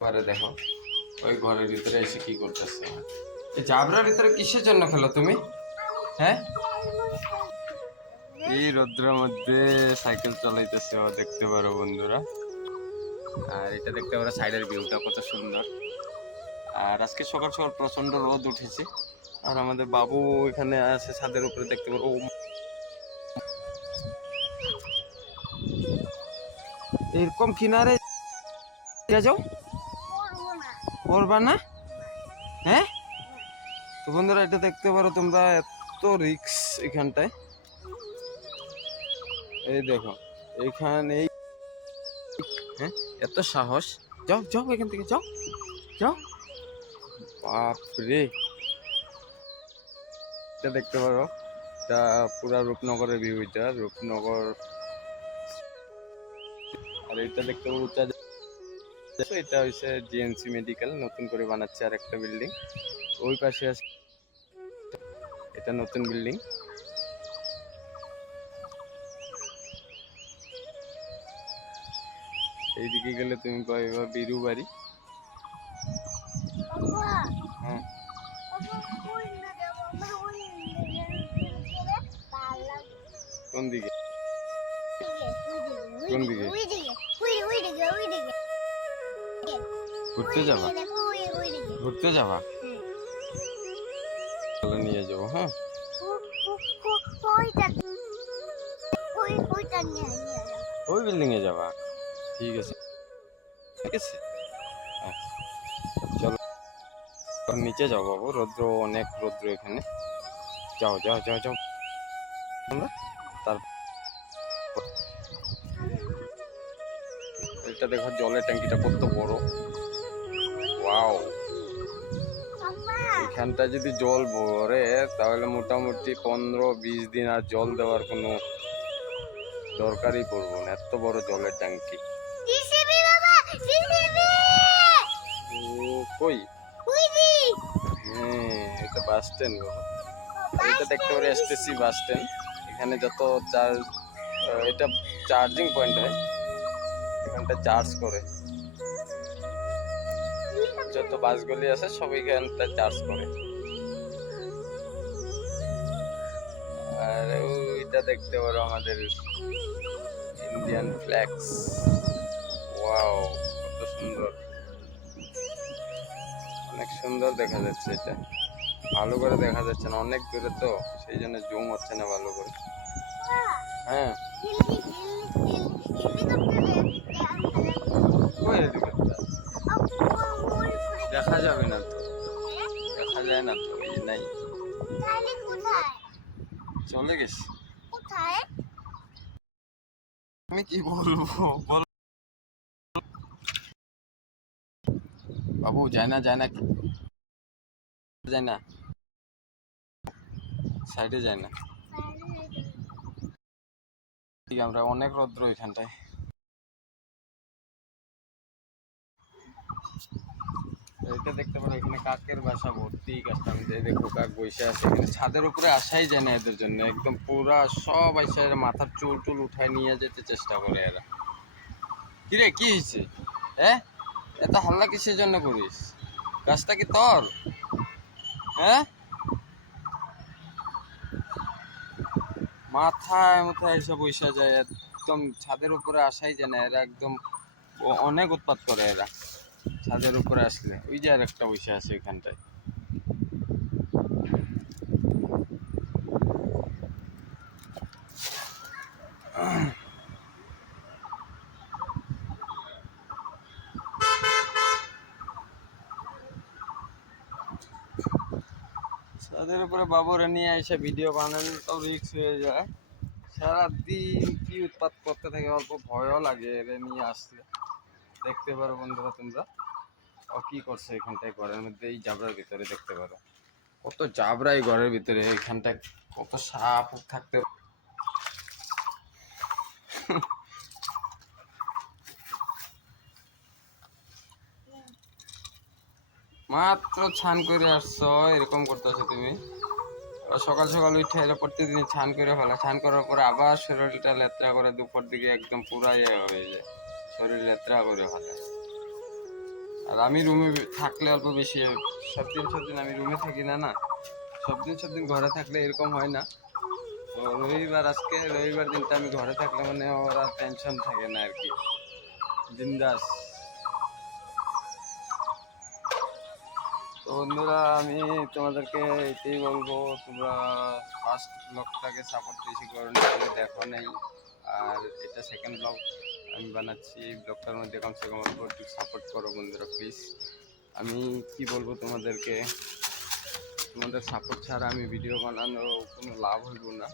পরে দেখো। ওই ঘরের ভিতরে এসে কি করতেছে? এই জাবরার ভিতরে কিসের জন্য খেলো তুমি? হ্যাঁ? এই রৌদ্রের মধ্যে সাইকেল চালাইতেছে দেখতে পারো বন্ধুরা। আর এটা দেখতে পারো সাইডের ভিউটা কত সুন্দর। আর আজকে সকাল সকাল প্রচণ্ড রোদ উঠেছে। আর আমাদের বাবু এখানে আছে ছাদের উপরে দেখতে পারো ও এরকম কিনারে যাও। করবা না? হ্যাঁ? তো বন্ধুরা, এটা দেখতে পারো তোমরা এত রিক্স এখানটায়। এই দেখো এখানে হ্যাঁ? এত সাহস। যাও যাও এখান থেকে, যাও যাও। বাপরে। এটা দেখতে পারো, এটা পুরা রূপনগরের ভিউ এটা রূপনগর আর এটা দেখতে পারো দেখো, এটা হচ্ছে জিএনসি মেডিকেল নতুন করে বানাচ্ছে আর একটা বিল্ডিং ওই পাশে আছে এটা নতুন বিল্ডিং এইদিকে গেলে তুমি পাইবা বিরু বাড়ি। হ্যাঁ। কোন দিকে? কোন দিকে? ঘুরতে যাবা? ঘুরতে যাবা? তাহলে নিয়ে যাব হ্যাঁ? ওই বিল্ডিং এ যাবা। ঠিক আছে। ঠিক আছে? হ্যাঁ। চলো। নিচে যাও বাবু, রৌদ্র অনেক রৌদ্র এখানে। যাও যাও যাও যাও। আমরা তারপর এটা দেখো, জলের ট্যাঙ্কিটা কত বড়। ওয়াও এখানটা যদি জল ভরে তাহলে মোটামুটি পনেরো বিশ দিন আর জল দেওয়ার কোনো দরকারই পড়ব না। এত বড় জলের ট্যাঙ্কি কই? হ্যাঁ এটা বাস স্ট্যান্ড এটা দেখতে পারি এসটিসি বাস স্ট্যান্ড। এখানে যত চার্জ এটা চার্জিং পয়েন্ট হয়। এখানটা চার্জ করে। যত বাসগুলি আছে সব এখানটা চার্জ করে আর ওইটা দেখতে পারো আমাদের ইন্ডিয়ান ফ্ল্যাক্স ওয়াও কত সুন্দর অনেক সুন্দর দেখা যাচ্ছে এটা ভালো করে দেখা যাচ্ছে না অনেক দূরে তো সেই জন্য জুম হচ্ছে না ভালো করে হ্যাঁ যাবে না তো। দেখা যায় না তো এই নাই। চলে গেছে। আমি কি বলব? বল। বাবু যায় না যায় না। যায় না। সাইডে যায় না। ঠিক আমরা অনেক রৌদ্র এখানটায়। এটা দেখতে পারো, এখানে কাকের বাসা, ভর্তি গাছটা আমি যে দেখো, কাক বসে আছে। এখানে ছাদের উপরে আসাই যায় না এদের জন্য। একদম পুরা সব এসে এরা মাথার চুল টুল উঠায় নিয়ে যেতে চেষ্টা করে এরা। কিরে কি হয়েছে হ্যাঁ? এত হাল্লা কিসের জন্য করিস? গাছটা কি তোর? হ্যাঁ? মাথায় মাথায় এসে বসে যায়। একদম ছাদের উপরে আসাই যায় না। এরা একদম অনেক উৎপাত করে এরা। ছাদের উপরে আসলে। ওই যে আর একটা বসে আছে ওইখানটায়। ছাদের উপরে বাবুরা নিয়ে এসে ভিডিও বানানোটাও রিক্স হয়ে যায়। সারাদিন কি উৎপাত করতে থাকে, অল্প ভয়ও লাগে এরে নিয়ে আসতে। দেখতে পারো বন্ধুরা তোমরা। ও কি করছে এখানটায়? ঘরের মধ্যে এই জাবরার ভিতরে দেখতে পারো। কত জাবরা এই ঘরের ভিতরে, এখানটায় কত সাপ থাকতে মাত্র ছান করে আসছো, এরকম করতেছো তুমি। সকাল সকাল উঠে এরা প্রতিদিন ছান করে ফেলা। ছান করার পরে আবার শরীরটা লেত্রা করে দুপুর দিকে একদম পুরা ইয়ে হয়ে যায়। শরীর লেত্রা করে ফেলে আর আমি রুমে থাকলে অল্প বেশি সব দিন সব দিন আমি রুমে থাকি না না? সব দিন সব দিন ঘরে থাকলে এরকম হয় না। তো রবিবার আজকে, রবিবার দিনটা আমি ঘরে থাকলে মানে ওর আর টেনশন থাকে না আর কি। বিন্দাস। তো বন্ধুরা, আমি তোমাদেরকে এটাই বলব, তোমরা ফার্স্ট ব্লগটাকে সাপোর্ট বেশি করো দেখো নেই। আর এটা সেকেন্ড ব্লগ আমি বানাচ্ছি এই ব্লগটার মধ্যে কমসে কম অল্প একটু সাপোর্ট করো বন্ধুরা প্লিজ আমি কি বলব তোমাদেরকে? তোমাদের সাপোর্ট ছাড়া আমি ভিডিও বানানোর কোনো লাভ হইব না।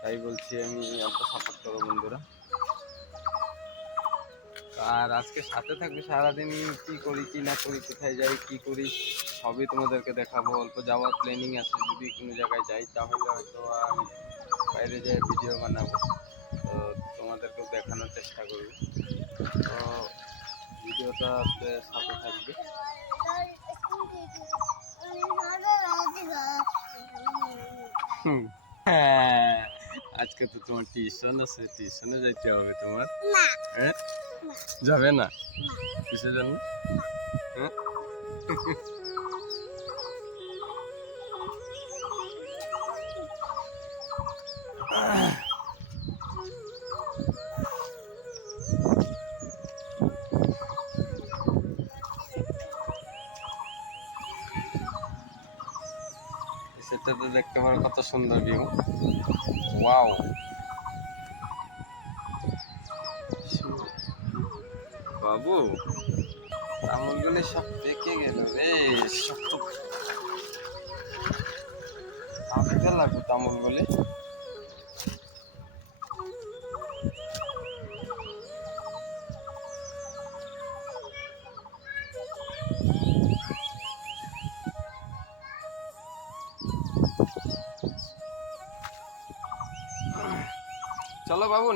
তাই বলছি আমি অল্প সাপোর্ট করো বন্ধুরা। আর আজকে সাথে থাকবে সারাদিন কি করি, কি না করি, কোথায় যাই, কি করি, সবই তোমাদেরকে দেখাবো। অল্প যাওয়ার প্ল্যানিং আছে, যদি কোনো জায়গায় যাই, তাহলে হয়তো আমি বাইরে যাই ভিডিও বানাবো। তোমাদেরকেও দেখানোর চেষ্টা করব। তো ভিডিওটা সাথে থাকবে। হ্যাঁ আজকে তো তোমার টিউশন আছে টিউশনে যাইতে হবে তোমার। হ্যাঁ? যাবে না? কিসের জন্য? হ্যাঁ? সুন্দর ভিউ ওয়াও। বাবু আমলগুলো সব পেকে গেল রে সব তো লাগবে তামুল চলো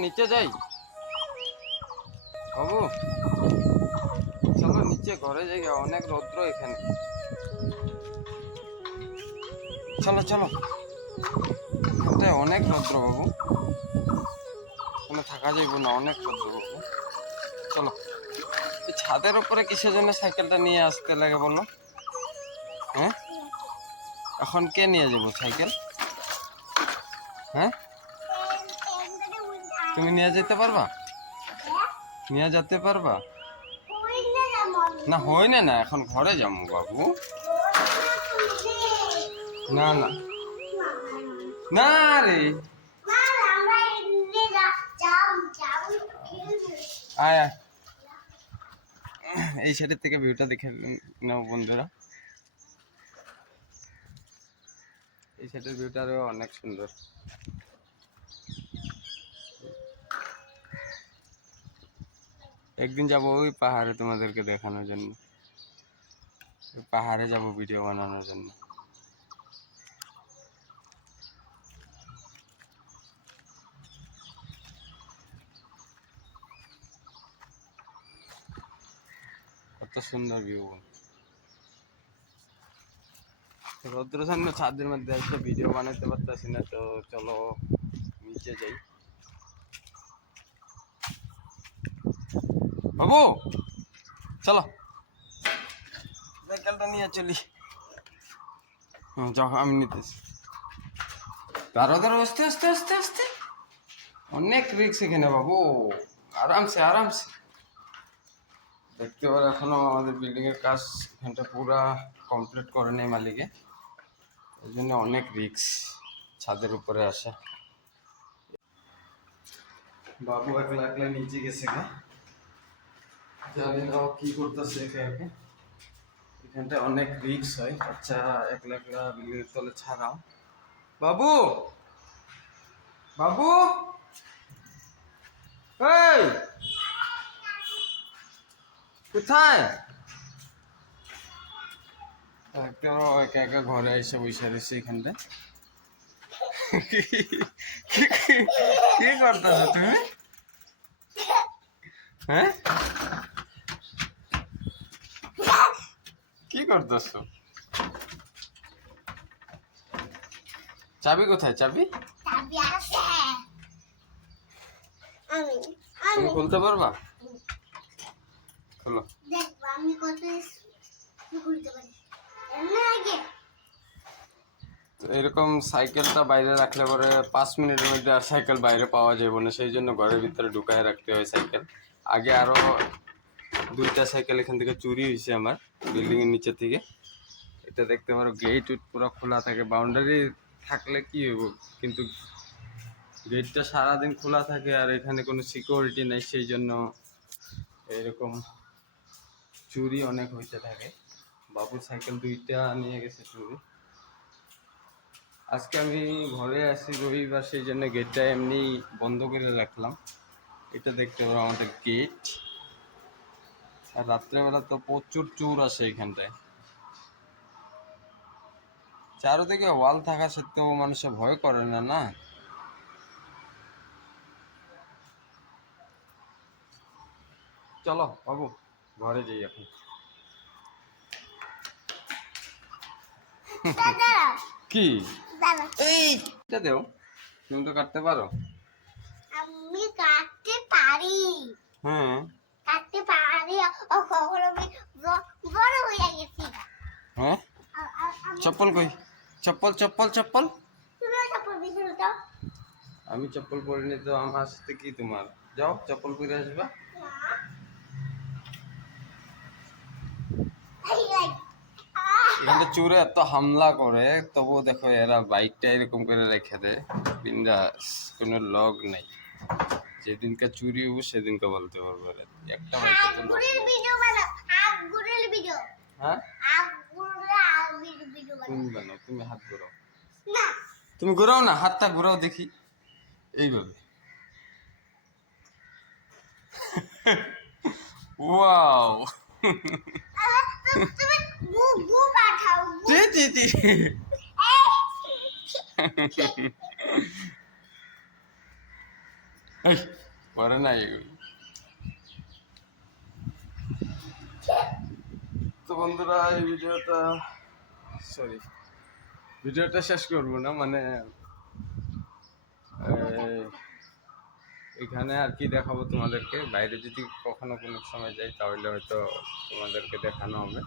নিচে যাই। বাবু, চলো নিচে ঘরে যাই, অনেক রৌদ্র এখানে। চলো চলো। এখানটায় অনেক রৌদ্র বাবু? থাকা যাইব না, অনেক রৌদ্র বাবু। চলো। ছাদের উপরে কিসের জন্য সাইকেলটা নিয়ে আসতে লাগে বলো? হ্যাঁ? এখন কে নিয়ে যাব সাইকেল? হ্যাঁ? তুমি নিয়ে যেতে পারবা? নিয়ে যেতে পারবা? না হয় না না, এখন ঘরে যাব বাবু। না না। না রে। আয় আয়। এই সাইডের থেকে ভিউটা দেখে নাও বন্ধুরা। এই সাইডের ভিউটা আরও অনেক সুন্দর। একদিন যাব ওই পাহাড়ে তোমাদেরকে দেখানোর জন্য। পাহাড়ে যাব ভিডিও বানানোর জন্য। কত সুন্দর ভিউ রৌদ্র সামনে ছাদের মধ্যে এসে ভিডিও বানাতে পারতেছি না, তো চলো নিচে যাই। বাবু, চলো। সাইকেলটা নিয়ে চলি। যখন আমি নিতেছি। দাঁড়ো আস্তে আস্তে আস্তে আস্তে অনেক রিক্স এখানে বাবু। আরামসে আরামসে। দেখতে পারো, এখনও আমাদের বিল্ডিং এর কাজ এখানটা পুরা কমপ্লিট করে নেই মালিকে। ওই জন্য অনেক রিক্স ছাদের উপরে আসা। বাবু একলা একলা নিচে গেছে গা। জানি না কি করতেছে একে একে? এখানটা অনেক রিক্স হয়। আচ্ছা একলা একলা বিল্ডিং তলে ছাড়াও। বাবু! বাবু! এই! কোথায়? একা একা ঘরে এসে বসে রয়েছে এখানটা। কি করতেছো তুমি? হ্যাঁ? কি করতেছো? চাবি কোথায়? চাবি? তুমি খুলতে পারবা? খোলো। আমি কত পারি। আগে। এরকম সাইকেলটা বাইরে রাখলে পরে পাঁচ মিনিটের মধ্যে আর সাইকেল বাইরে পাওয়া যাবে না সেই জন্য ঘরের ভিতরে ঢুকায় রাখতে হয় সাইকেল। আগে আরও দুইটা সাইকেল এখান থেকে চুরি হয়েছে আমার বিল্ডিংয়ের নিচে থেকে এটা দেখতে পারো গেট উট পুরো খোলা থাকে। বাউন্ডারি থাকলে কি হইব? কিন্তু গেটটা সারাদিন খোলা থাকে আর এখানে কোনো সিকিউরিটি নেই, সেই জন্য এরকম চুরি অনেক হইতে থাকে। বাবুর সাইকেল দুইটা নিয়ে গেছে চুরি। আজকে আমি ঘরে আসি রবিবার, সেই জন্য গেটটা এমনি বন্ধ করে রাখলাম। এটা দেখতে পারো আমাদের গেট আর রাত্রেবেলা তো প্রচুর চোর আসে এখানটায়। চারোদিকে ওয়াল থাকা সত্ত্বেও মানুষে ভয় করে না না? চলো বাবু ঘরে যাই এখন। কি? দাদা এই এটা দেও। তুমি তো কাটতে পারো। আমি কাটতে পারি। হ্যাঁ। কাটতে পারি ও কখনো বড় হয়ে গেছি হ্যাঁ? চপ্পল কই? চপ্পল চপ্পল চপ্পল? আমি চপ্পল পরিনি তো আমার সাথে কি তোমার? যাও চপ্পল পরে আসবা। চুরে এত হামলা করে তবুও দেখো এরা বাইকটা এরকম করে রেখে দেয়। বিন্দাস কোনো লগ নেই। যেদিনকে চুরি হব সেদিনকে বলতে পারব। একটা হ্যাঁ বানাও তুমি বানাও তুমি হাত ঘোরাও। না। তুমি ঘোরাও না হাতটা ঘোরাও দেখি। এইভাবে। ওয়াও। জি জি জি এগুলো। তো বন্ধুরা, এই ভিডিওটা সরি ভিডিওটা শেষ করব না মানে এখানে আর কি দেখাবো তোমাদেরকে? বাইরে যদি কখনো কোনো সময় যাই, তাহলে হয়তো তোমাদেরকে দেখানো হবে।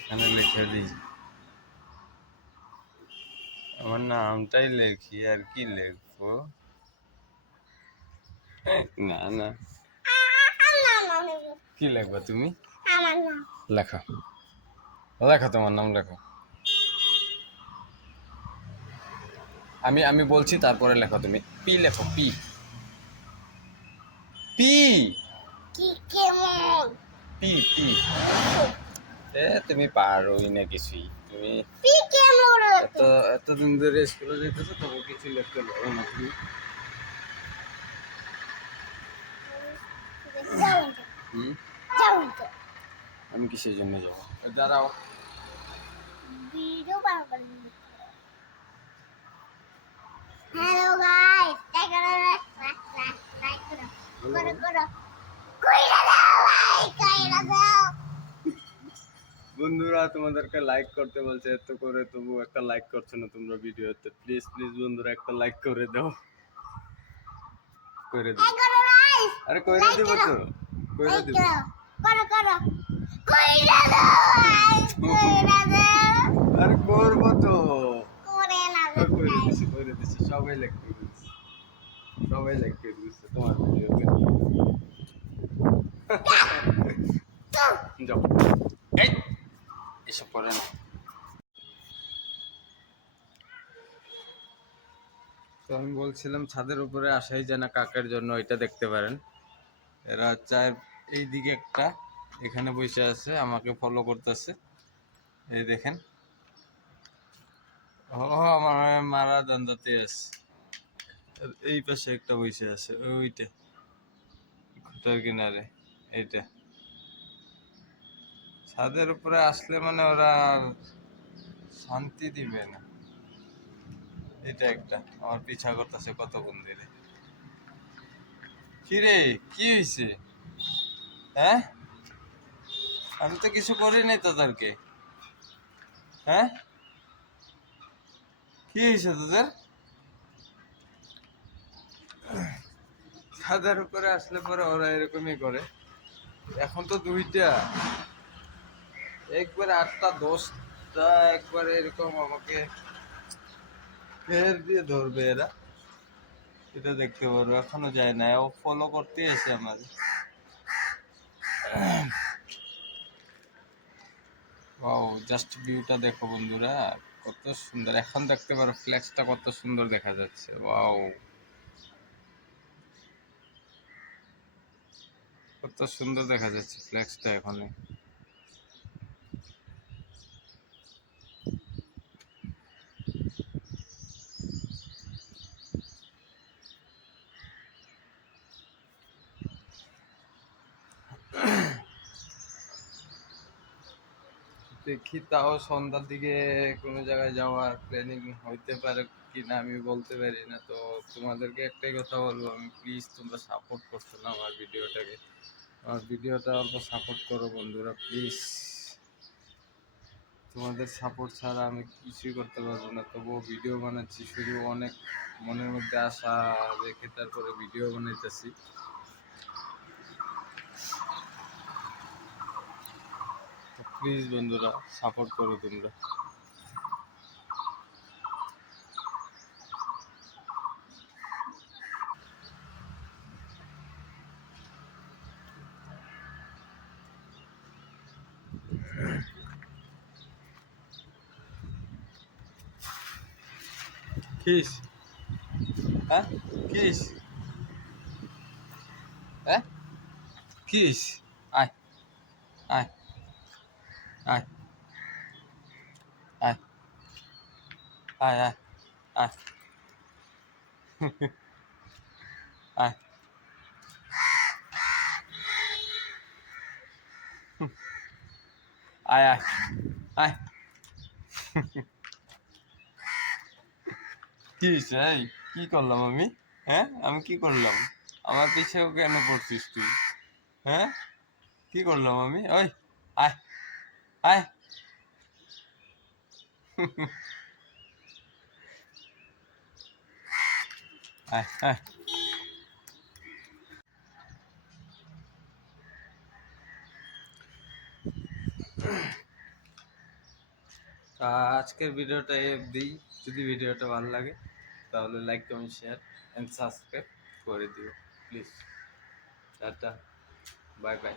এখানে লিখে দিই। আমার নামটাই লেখি আর কি লিখব? না না। কি লিখবা তুমি? লেখো। লেখো তোমার নাম লেখো। আমি আমি বলছি তারপরে লেখো তুমি। পি লেখো পি। পি! কি কেমন? P P. এ তুমি পারোই না কিছুই। তুমি কি কেমন এত এতদিন ধরে স্কুলে যেতেছো তবু কিছু লিখতে পারো না তুমি যাও হুম? যাও তো আমি কিসের জন্য যাব এ, দাঁড়াও ভিডিও বানাবার হ্যালো গাইস লাইক করো লাইক লাইক করো করো করো কইরা দাও লাইক কইরা দাও বন্ধুরা তোমাদেরকে লাইক করতে বলছে এত করে তবু একটা লাইক করছ না তোমরা ভিডিওতে। প্লিজ প্লিজ বন্ধুরা একটা লাইক করে দাও। করে দাও। করো আরে Like দিব তো। কইরে লাইক দিব। করো। করো করো। কইরা দাও আরে করব তো। করে না কইরে দিছি কইরে দিছি। সবাই লাইক করে দিচ্ছে সবাই লাইক করে দিচ্ছে তোমার ভিডিওতে। যাও। এই! এসব করে না তো আমি বলছিলাম, ছাদের উপরে আসাই যায় না কাকের জন্য এটা দেখতে পারেন। এরা চায় এই দিকে একটা, এখানে বসে আছে, আমাকে ফলো করতেছে। এই দেখেন। ও, আমার মারা দান্দাতে আছে। এই পাশে একটা বসে আছে, ওইটা। খুঁটার কিনারে, এইটা। ছাদের উপরে আসলে মানে ওরা শান্তি দিবে না। এটা একটা। আমার পিছা করতেছে কতক্ষণ ধরে। কিরে, কি হয়েছে হ্যাঁ? আমি তো কিছু করি নাই তোদেরকে। হ্যাঁ? কি হয়েছে তোদের? ছাদের উপরে আসলে পরে ওরা এরকমই করে। এখন তো দুইটা। একবারে আটটা, দশটা, একবারে এরকম আমাকে ফের দিয়ে ধরবে এরা। এটা দেখতে পারব এখনও যায় না, ও ফলো করতে এসে আমার ওয়াও জাস্ট ভিউটা দেখো বন্ধুরা, কত সুন্দর। এখন দেখতে পারো ফ্ল্যাক্সটা কত সুন্দর দেখা যাচ্ছে। ওয়াও কত সুন্দর দেখা যাচ্ছে ফ্ল্যাক্সটা এখানে। দেখি তাও সন্ধ্যার দিকে কোনো জায়গায় যাওয়ার প্ল্যানিং হইতে পারে কি না আমি বলতে পারি না। তো তোমাদেরকে একটাই কথা বলব, আমি প্লিজ তোমরা সাপোর্ট করছ না আমার ভিডিওটাকে। আমার ভিডিওটা অল্প সাপোর্ট করো বন্ধুরা প্লিজ তোমাদের সাপোর্ট ছাড়া আমি কিছুই করতে পারব না। তবুও ভিডিও বানাচ্ছি, শুধু অনেক মনের মধ্যে আশা রেখে তারপরে ভিডিও বানাইতেছি। প্লিজ বন্ধুরা সাপোর্ট করো তোমরা। কিস হ্যাঁ? কিস হ্যাঁ? কিস আয়। আয়। আয়। আয় কি করলাম আমি? হ্যাঁ আমি কি করলাম? আমার পিছেও কেন পড়ছিস তুই? হ্যাঁ কি করলাম আমি? ওই, আয়। আয়। আয় আয়। আজকের ভিডিওটা অবধি যদি ভিডিওটা ভালো লাগে, তাহলে like comment share and subscribe করে দিও প্লিজ টাটা বাই বাই